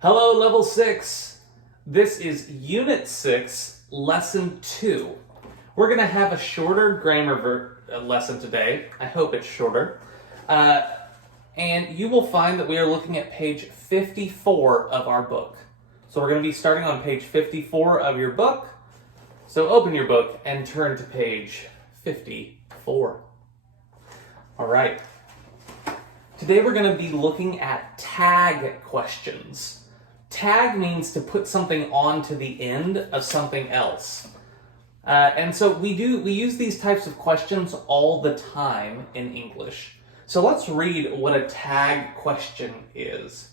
Hello, Level 6. This is Unit 6, Lesson 2. We're going to have a shorter grammar lesson today. I hope it's shorter. And you will find that we are looking at page 54 of our book. So we're going to be starting on page 54 of your book. So open your book and turn to page 54. All right. Today we're going to be looking at tag questions. Tag means to put something on to the end of something else. And so we use these types of questions all the time in English. So let's read what a tag question is.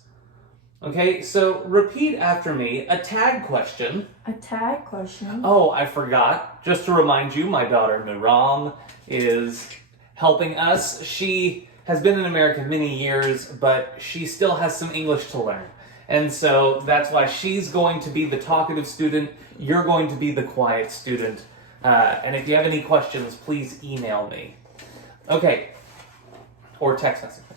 Okay, so repeat after me. A tag question. A tag question. Oh, I forgot. Just to remind you, my daughter Miram is helping us. She has been in America many years, but she still has some English to learn. And so that's why she's going to be the talkative student. You're going to be the quiet student. And if you have any questions, please email me. Okay. Or text message me.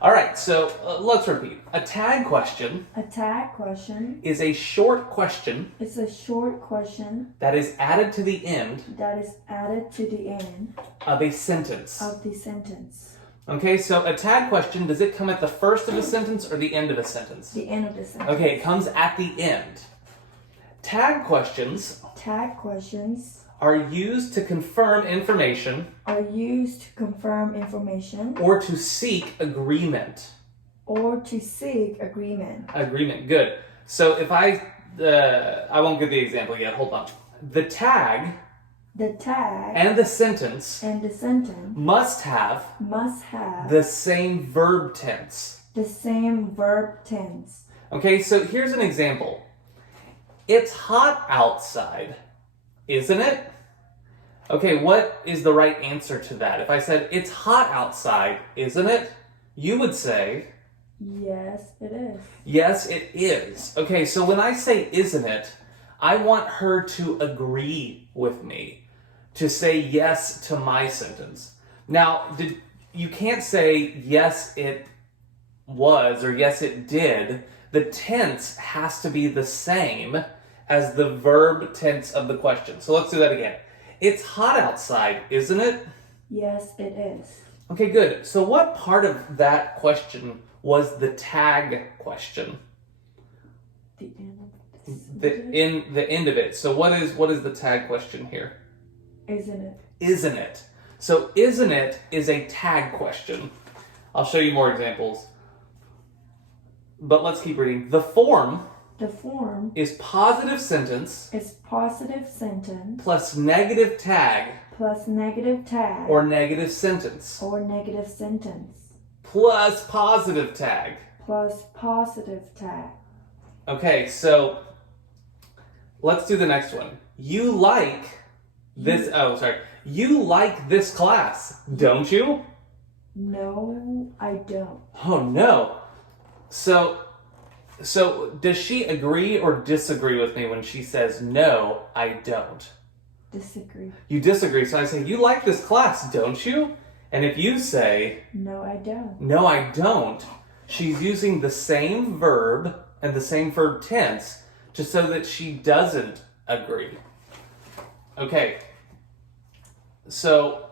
All right, so let's repeat. A tag question. A tag question Is a short question. is a short question That is added to the end. that is added to the end Of a sentence. of the sentence. Okay, so a tag question, does it come at the first of a sentence or the end of a sentence? The end of the sentence. Okay, it comes at the end. Tag questions Tag questions are used to confirm information are used to confirm information or to seek agreement. or to seek agreement. Agreement, good. So if I won't give the example yet, hold on. The tag The tag and the sentence and the sentence must have must have the same verb tense. the same verb tense. Okay, so here's an example. It's hot outside, isn't it? Okay, what is the right answer to that? If I said, it's hot outside, isn't it? You would say, Yes, it is. yes, it is. Okay, so when I say, isn't it, I want her to agree with me, to say yes to my sentence. Now, you can't say, yes, it was, or yes, it did. The tense has to be the same as the verb tense of the question. So let's do that again. It's hot outside, isn't it? Yes, it is. Okay, good. So what part of that question was the tag question? The end of the The end of it. So what is the tag question here? Isn't it? Isn't it? So isn't it is a tag question. I'll show you more examples. But let's keep reading. The form The form is positive sentence is positive sentence plus negative tag plus negative tag or negative sentence or negative sentence plus positive tag. plus positive tag. Okay, so let's do the next one. You like You like this class, don't you? No, I don't. Oh no. So does she agree or disagree with me when she says, no, I don't? Disagree. You disagree, so I say, you like this class, don't you? And if you say, No, I don't. no, I don't, she's using the same verb and the same verb tense just so that she doesn't agree. Okay, so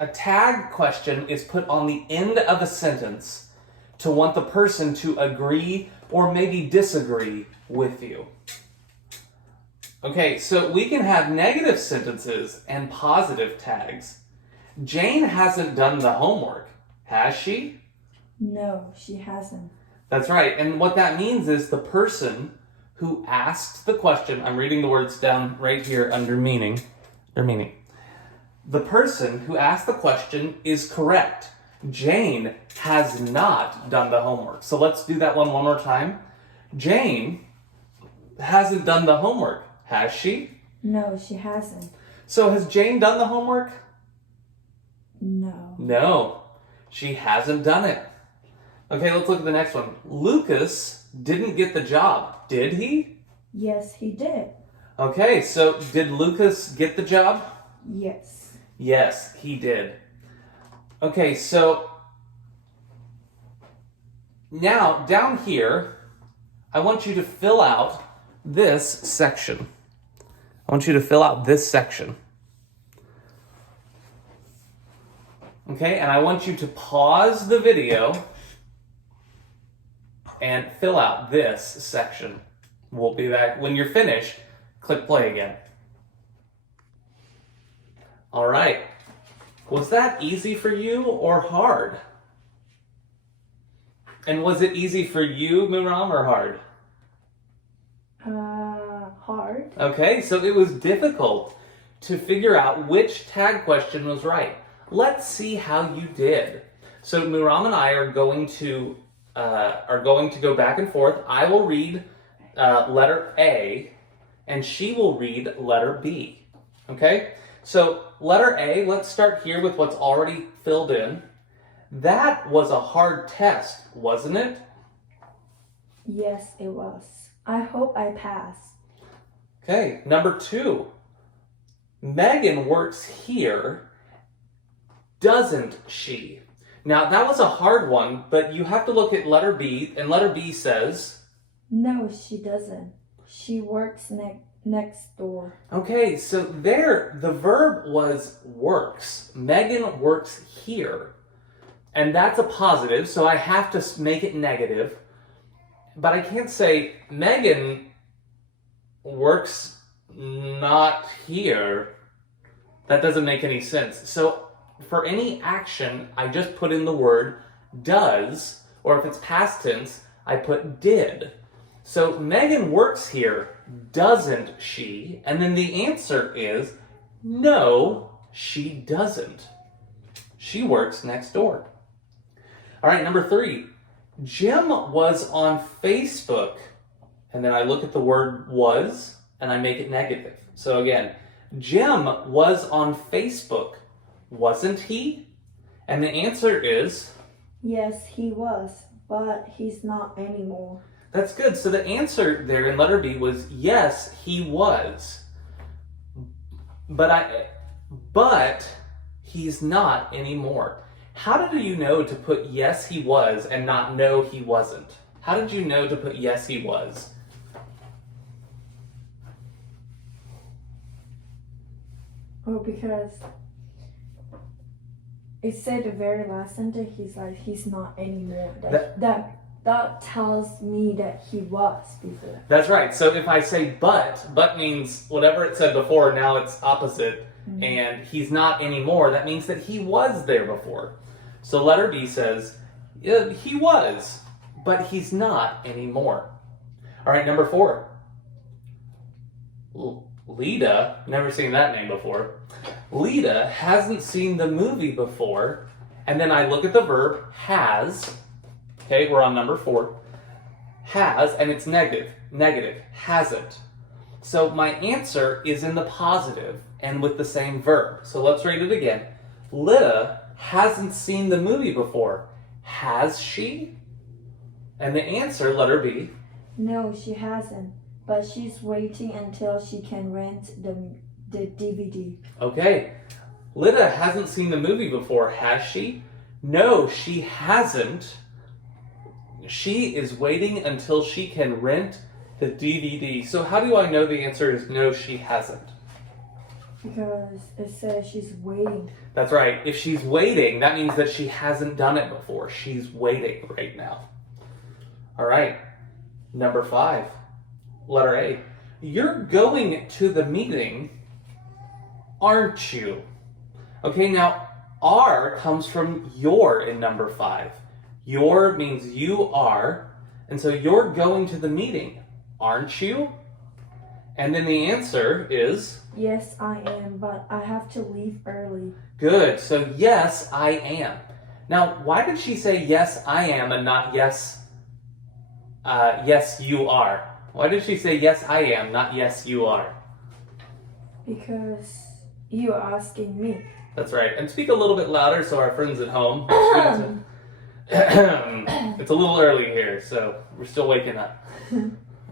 a tag question is put on the end of a sentence to want the person to agree or maybe disagree with you. Okay, so we can have negative sentences and positive tags. Jane hasn't done the homework, has she? No, she hasn't. That's right, and what that means is the person who asked the question, I'm reading the words down right here under meaning. The person who asked the question is correct. Jane has not done the homework. So let's do that one more time. Jane hasn't done the homework, has she? No, she hasn't. So has Jane done the homework? No. No, she hasn't done it. Okay, let's look at the next one. Lucas didn't get the job, did he? Yes, he did. Okay, so did Lucas get the job? Yes. Yes, he did. Okay, so now down here, I want you to fill out this section. I want you to fill out this section. Okay, and I want you to pause the video and fill out this section. We'll be back. When you're finished, click play again. All right. Was that easy for you or hard? And was it easy for you, Muram, or hard? Hard. Okay, so it was difficult to figure out which tag question was right. Let's see how you did. So Muram and I are going to go back and forth. I will read letter A, and she will read letter B. Okay? So letter A, let's start here with what's already filled in. That was a hard test, wasn't it? Yes, it was. I hope I pass. Okay, number 2. Megan works here, doesn't she? Now, that was a hard one, but you have to look at letter B, and letter B says... No, she doesn't. She works next door. Okay, so there, the verb was works. Megan works here. And that's a positive, so I have to make it negative. But I can't say Megan works not here. That doesn't make any sense. So for any action, I just put in the word does, or if it's past tense, I put did. So Megan works here, doesn't she? And then the answer is no, she doesn't. She works next door. All right, number 3. Jim was on Facebook. And then I look at the word was, and I make it negative. So again, Jim was on Facebook, wasn't he? And the answer is... Yes, he was, but he's not anymore. That's good. So the answer there in letter B was yes, he was. But he's not anymore. How did you know to put yes, he was and not no, he wasn't? How did you know to put yes, he was? Oh, because it said the very last sentence, he's not anymore. That tells me that he was before. That's right. So if I say but means whatever it said before, now it's opposite. Mm-hmm. And he's not anymore, that means that he was there before. So letter B says, yeah, he was, but he's not anymore. All right, number 4. Lita, never seen that name before. Lita hasn't seen the movie before, and then I look at the verb has. Okay, we're on number 4. Has, and it's negative, hasn't. So my answer is in the positive and with the same verb. So let's read it again. Lita hasn't seen the movie before. Has she? And the answer, letter B. No, she hasn't. But she's waiting until she can rent the DVD. Okay. Lita hasn't seen the movie before, has she? No, she hasn't. She is waiting until she can rent the DVD. So how do I know the answer is no, she hasn't? Because it says she's waiting. That's right. If she's waiting, that means that she hasn't done it before. She's waiting right now. All right. Number 5. Letter A. You're going to the meeting, aren't you? Okay, now are comes from your in number 5. Your means you are, and so you're going to the meeting, aren't you? And then the answer is... Yes, I am, but I have to leave early. Good, so yes, I am. Now, why did she say yes, I am, and not yes, yes, you are? Why did she say yes, I am, not yes, you are? Because you are asking me. That's right. And speak a little bit louder so our friends at home... It's a little early here, so we're still waking up.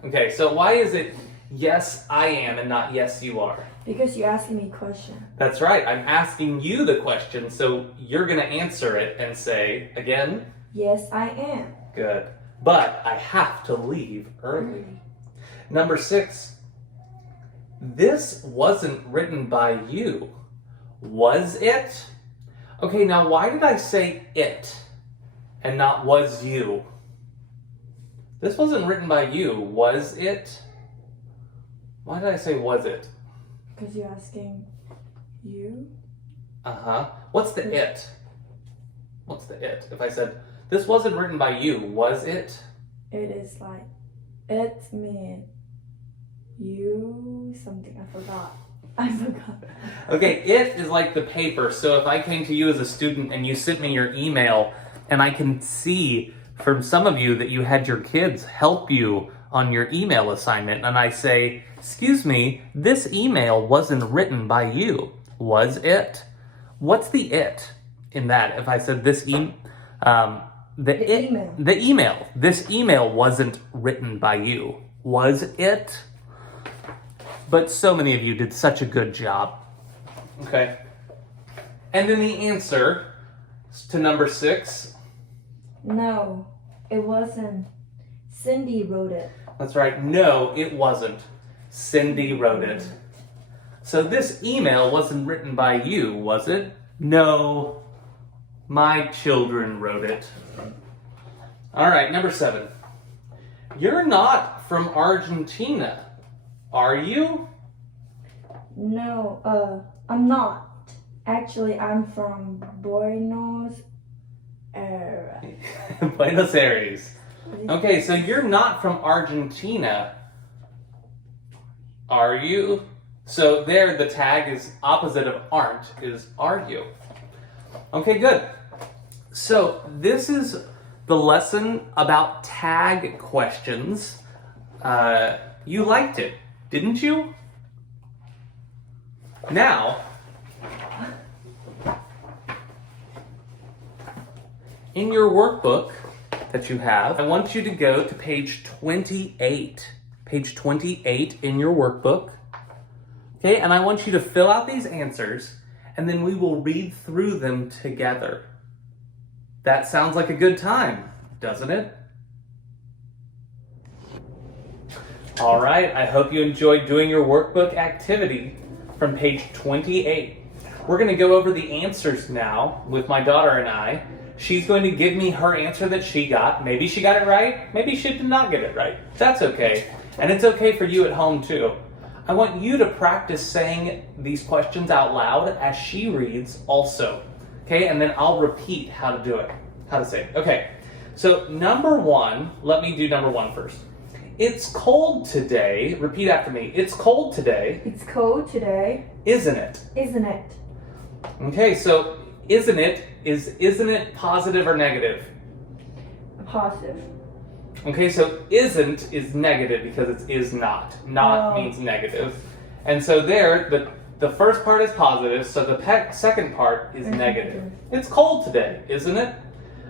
Okay, so why is it yes, I am, and not yes, you are? Because you're asking me a question. That's right. I'm asking you the question, so you're going to answer it and say, again? Yes, I am. Good. but I have to leave early. Number 6, this wasn't written by you, was it? Okay, now why did I say it and not was you? This wasn't written by you, was it? Why did I say was it? Because you're asking you. Uh-huh. What's the it? What's the it? If I said, this wasn't written by you, was it? It is like, it means you something. I forgot. Okay, it is like the paper. So if I came to you as a student and you sent me your email, and I can see from some of you that you had your kids help you on your email assignment, and I say, excuse me, this email wasn't written by you, was it? What's the it in that? If I said this email. This email wasn't written by you, was it? But so many of you did such a good job. Okay. And then the answer to number 6. No, it wasn't. Cindy wrote it. That's right. No, it wasn't. Cindy wrote it. So this email wasn't written by you, was it? No, my children wrote it. All right, number 7. You're not from Argentina, are you? No, I'm not. Actually, I'm from Buenos Aires. Buenos Aires. Okay, so you're not from Argentina, are you? So there, the tag is opposite of aren't, is are you. Okay, good. So this is the lesson about tag questions. You liked it, didn't you? Now, in your workbook that you have, I want you to go to page 28. Page 28 in your workbook. Okay, and I want you to fill out these answers, and then we will read through them together. That sounds like a good time, doesn't it? All right, I hope you enjoyed doing your workbook activity from page 28. We're going to go over the answers now with my daughter and I. She's going to give me her answer that she got. Maybe she got it right, maybe she did not get it right. That's okay, and it's okay for you at home too. I want you to practice saying these questions out loud as she reads also. Okay, and then I'll repeat how to do it, how to say it. Okay, so number 1, let me do number 1 first. It's cold today. Repeat after me. It's cold today. It's cold today. Isn't it? Isn't it? Okay, so isn't it positive or negative? Positive. Okay, so isn't is negative because it is not. Not means negative. And so there, the first part is positive, so the second part is negative. It's cold today, isn't it?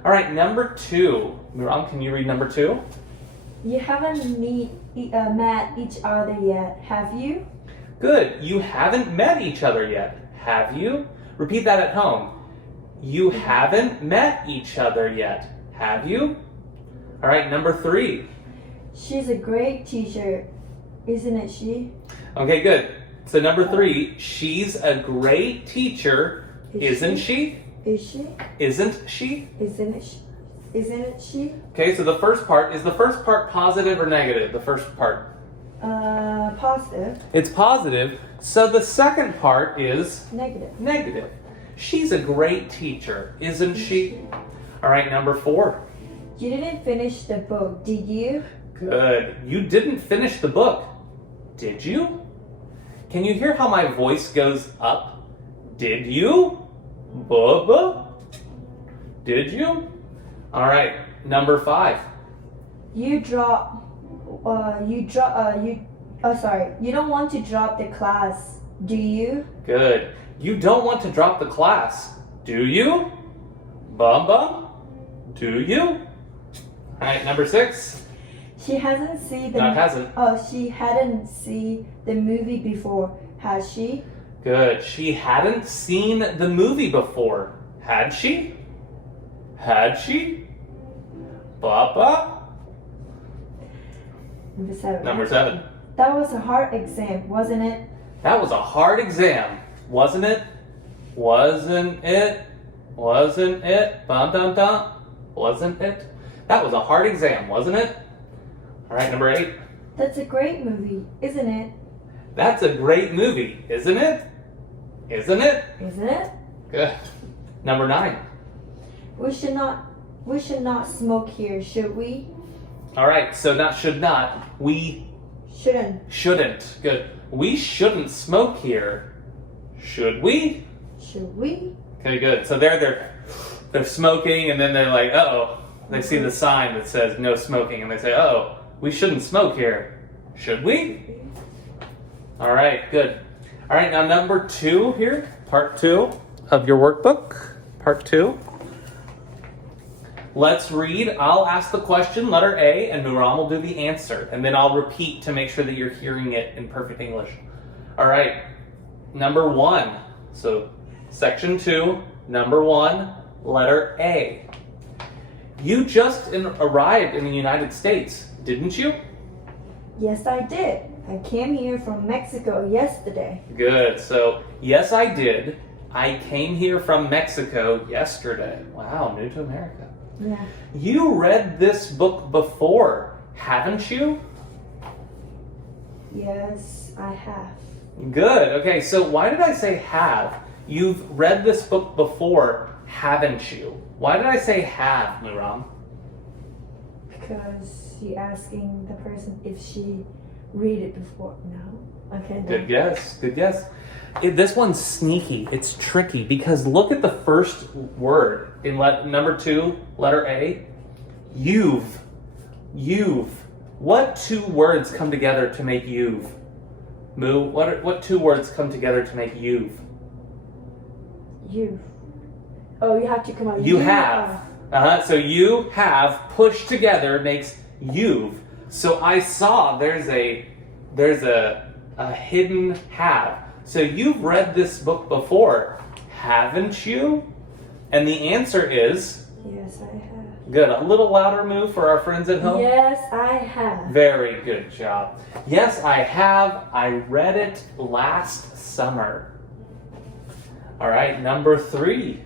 All right, number 2. Miram, can you read number 2? You haven't met each other yet, have you? Good. You haven't met each other yet, have you? Repeat that at home. You haven't met each other yet, have you? All right, number 3. She's a great teacher, isn't it she? Okay, good. So number 3, she's a great teacher, isn't she? Is she? Isn't she? Isn't it she? Isn't it she? Okay, so the first part, is the first part positive or negative? The first part? Positive. It's positive. So the second part is Negative. negative. She's a great teacher, isn't she? All right, number 4. You didn't finish the book, did you? Good. You didn't finish the book, did you? Can you hear how my voice goes up? Did you? Bubba? Did you? All right, number 5. You don't want to drop the class, do you? Good. You don't want to drop the class, do you? Bum bum? Do you? All right, number 6. She hasn't seen the. No, it hasn't. Oh, she hadn't seen the movie before, has she? Good. She hadn't seen the movie before, had she? Had she? Papa? Number 7. Number 7. That was a hard exam, wasn't it? That was a hard exam, wasn't it? Wasn't it? Wasn't it? Bum dum dum. Wasn't it? That was a hard exam, wasn't it? All right, number 8. That's a great movie, isn't it? That's a great movie, isn't it? Isn't it? Isn't it? Good. Number 9. We should not smoke here, should we? All right, so not should not. We shouldn't. Good. We shouldn't smoke here. Should we? Should we? Okay, good. So they're smoking, and then they're like, uh-oh. They see the sign that says no smoking, and they say, oh, we shouldn't smoke here. Should we? All right, good. All right, now number 2 here, part 2 of your workbook. Part 2. Let's read. I'll ask the question, letter A, and Nuram will do the answer. And then I'll repeat to make sure that you're hearing it in perfect English. All right, number 1. So, section 2, number 1, letter A. You just arrived in the United States, didn't you? Yes, I did. I came here from Mexico yesterday. Good. So, yes, I did. I came here from Mexico yesterday. Wow, new to America. Yeah. You read this book before, haven't you? Yes, I have. Good. Okay, so why did I say have? You've read this book before, haven't you? Why did I say have, Nuram? Because you're asking the person if she read it before. No. Okay. Good guess. Good guess. This one's sneaky. It's tricky because look at the first word in number 2, letter A. You've. What 2 words come together to make you've? Moo, what 2 words come together to make you've? You've. Oh, you have to come out. You have. So you have pushed together makes you've. So I saw there's a hidden have. So you've read this book before, haven't you? And the answer is? Yes, I have. Good. A little louder move for our friends at home. Yes, I have. Very good job. Yes, I have. I read it last summer. All right, number 3.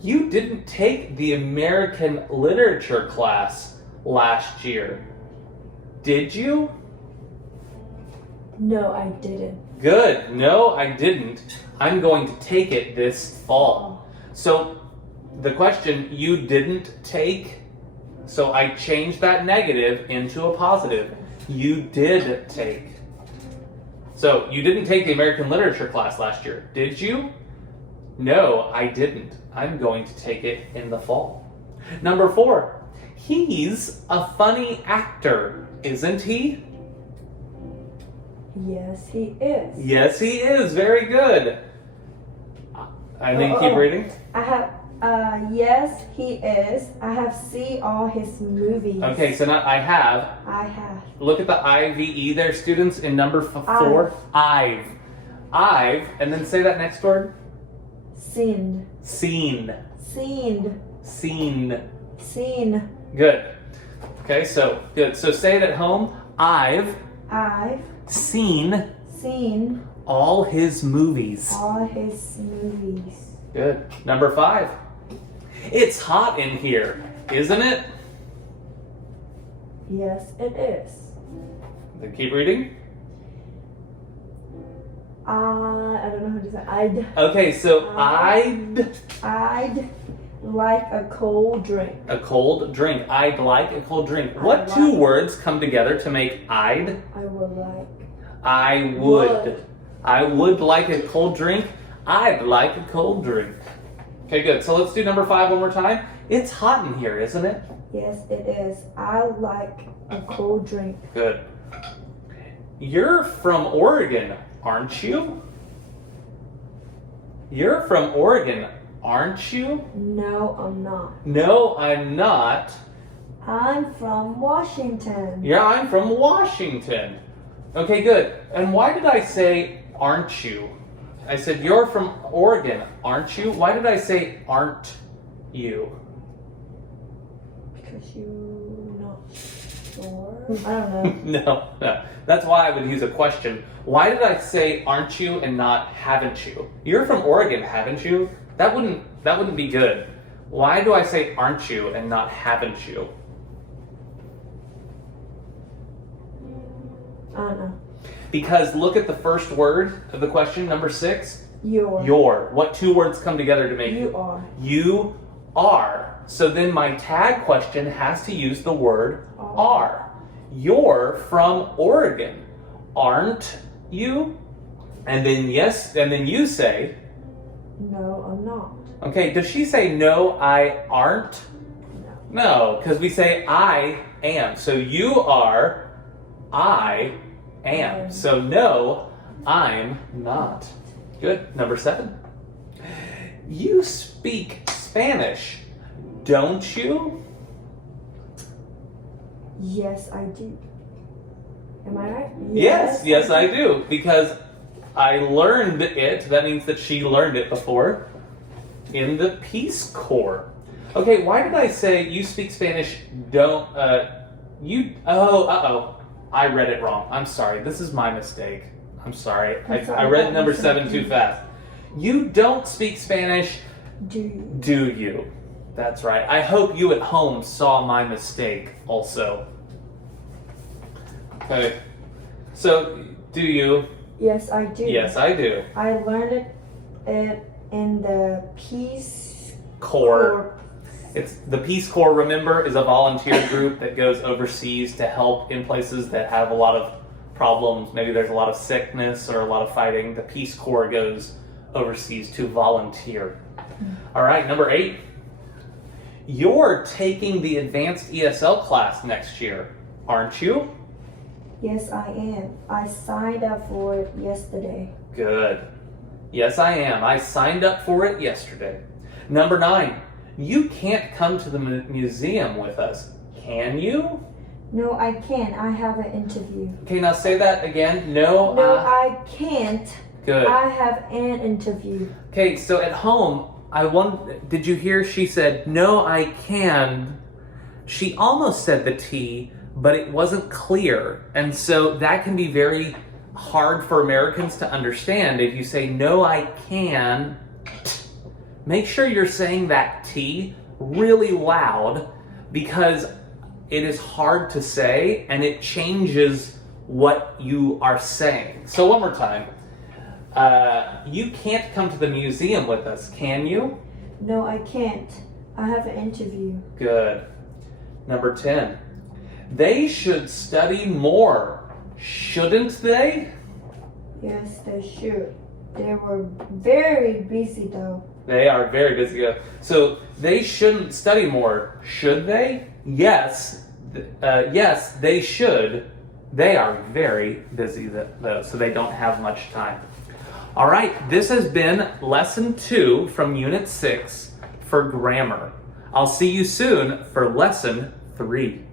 You didn't take the American literature class last year, did you? No, I didn't. Good. No, I didn't. I'm going to take it this fall. So the question, you didn't take, so I changed that negative into a positive. You did take. So you didn't take the American literature class last year, did you? No, I didn't. I'm going to take it in the fall. Number 4, he's a funny actor, isn't he? Yes, he is. Yes, he is. Very good. I think keep reading. I have, yes, he is. I have seen all his movies. Okay, so now I have. I have. Look at the IVE there, students, in number 4. I've, and then say that next word. Seen. Seen. Seen. Seen. Seen. Good. Okay, so good. So say it at home. I've seen all his movies. All his movies. Good. Number 5. It's hot in here, isn't it? Yes, it is. Then keep reading. I don't know how to say. Okay, so I'd like a cold drink. A cold drink. I'd like a cold drink. What 2 words come together to make I'd? I would like. I would. I would like a cold drink. I'd like a cold drink. Okay, good. So let's do number 5 one more time. It's hot in here, isn't it? Yes, it is. I like a cold drink. Good. You're from Oregon, aren't you? You're from Oregon, aren't you? No, I'm not. No, I'm not. I'm from Washington. Yeah, I'm from Washington. Okay, good. And why did I say aren't you? I said you're from Oregon, aren't you? Why did I say aren't you? Because you're not sure. I don't know. No. That's why I would use a question. Why did I say aren't you and not haven't you? You're from Oregon, haven't you? That wouldn't be good. Why do I say aren't you and not haven't you? I don't know. Because look at the first word of the question, number 6. Your. Your. What 2 words come together to make You are. You are. So then my tag question has to use the word are. You're from Oregon. Aren't you? And then you say, No, I'm not. okay, does she say no, I aren't? No. No, because we say I am. So you are, I am. So no, I'm not. Good. Number 7. You speak Spanish, don't you? Yes, I do. Am I right? Yes, I do. Because I learned it. That means that she learned it before in the Peace Corps. Okay, why did I say you speak Spanish? Don't I read it wrong. I'm sorry. This is my mistake. I'm sorry. I read number 7 too fast. You don't speak Spanish, Do you? do you? That's right. I hope you at home saw my mistake also. Okay. So, do you? Yes, I do. Yes, I do. I learned it in the Peace Corps. It's the Peace Corps, remember, is a volunteer group that goes overseas to help in places that have a lot of problems. Maybe there's a lot of sickness or a lot of fighting. The Peace Corps goes overseas to volunteer. All right, number 8. You're taking the advanced ESL class next year, aren't you? Yes, I am. I signed up for it yesterday. Good. Yes, I am. I signed up for it yesterday. Number 9. You can't come to the museum with us, can you? No, I can't. I have an interview. Okay, now say that again. No, No, I can't. Good. I have an interview. Okay, so at home, did you hear she said, no, I can. She almost said the T, but it wasn't clear. And so that can be very hard for Americans to understand. If you say, no, I can, make sure you're saying that T really loud, because it is hard to say and it changes what you are saying. So one more time. You can't come to the museum with us, can you? No, I can't. I have an interview. Good. Number 10. They should study more, shouldn't they? Yes, they should. They were very busy though. They are very busy. So they shouldn't study more, should they? Yes. Yes, they should. They are very busy though, so they don't have much time. All right, this has been lesson 2 from Unit 6 for grammar. I'll see you soon for lesson 3.